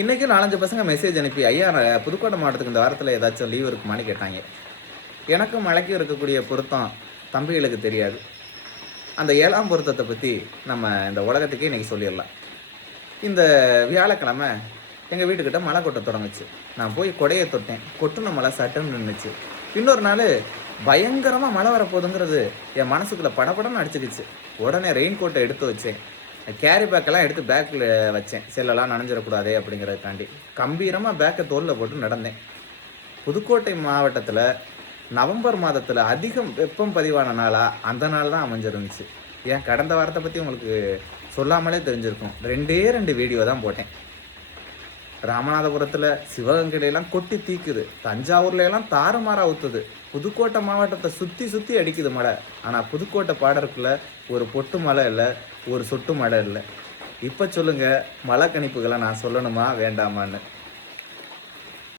இன்றைக்கும் நாலஞ்சு பசங்க மெசேஜ் அனுப்பி ஐயா புதுக்கோட்டை மாவட்டத்துக்கு இந்த வாரத்தில் ஏதாச்சும் லீவ் இருக்குமான்னு கேட்டாங்க. எனக்கும் மழைக்கும் இருக்கக்கூடிய பொருத்தம் தம்பிகளுக்கு தெரியாது. அந்த ஏழாம் பொருத்தத்தை பற்றி நம்ம இந்த உலகத்துக்கே இன்றைக்கி சொல்லிடலாம். இந்த வியாழக்கிழமை எங்கள் வீட்டுக்கிட்ட மழை கொட்ட தொடங்குச்சு. நான் போய் கொடையை தொட்டேன். கொட்டுன மழை சட்டுன்னு நின்றுச்சு இன்னொரு நாள் பயங்கரமாக மழை வரப்போகுதுங்கிறது என் மனசுக்குள்ள படபடன்னு அடிச்சுக்கிச்சு. உடனே ரெயின் கோட்டை எடுத்து வச்சேன். கேரி பேக்கெல்லாம் எடுத்து பேக்கில் வச்சேன். செல்லெல்லாம் நனைஞ்சிடக்கூடாதே அப்படிங்கிறதுக்காண்டி. கம்பீரமாக பேக்கை தோளில் போட்டு நடந்தேன். புதுக்கோட்டை மாவட்டத்தில் நவம்பர் மாதத்தில் அதிகம் வெப்பம் பதிவான நாளாக அந்த நாள் தான் அமைஞ்சிருந்துச்சு. ஏன் கடந்த வாரத்தை பற்றி உங்களுக்கு சொல்லாமலே தெரிஞ்சிருக்கும். ரெண்டே ரெண்டு வீடியோ தான் போட்டேன். ராமநாதபுரத்தில் சிவகங்கையிலாம் கொட்டி தீக்குது. தஞ்சாவூர்ல தாறுமாறாக தாறுமாறா புதுக்கோட்டை மாவட்டத்தை சுற்றி சுற்றி அடிக்குது மழை. ஆனால் புதுக்கோட்டை பாடருக்குள்ள ஒரு பொட்டு மழை இல்லை ஒரு சொட்டு மழை இல்லை. இப்போ சொல்லுங்கள் மழை கணிப்புகளை நான் சொல்லணுமா வேண்டாமான்னு.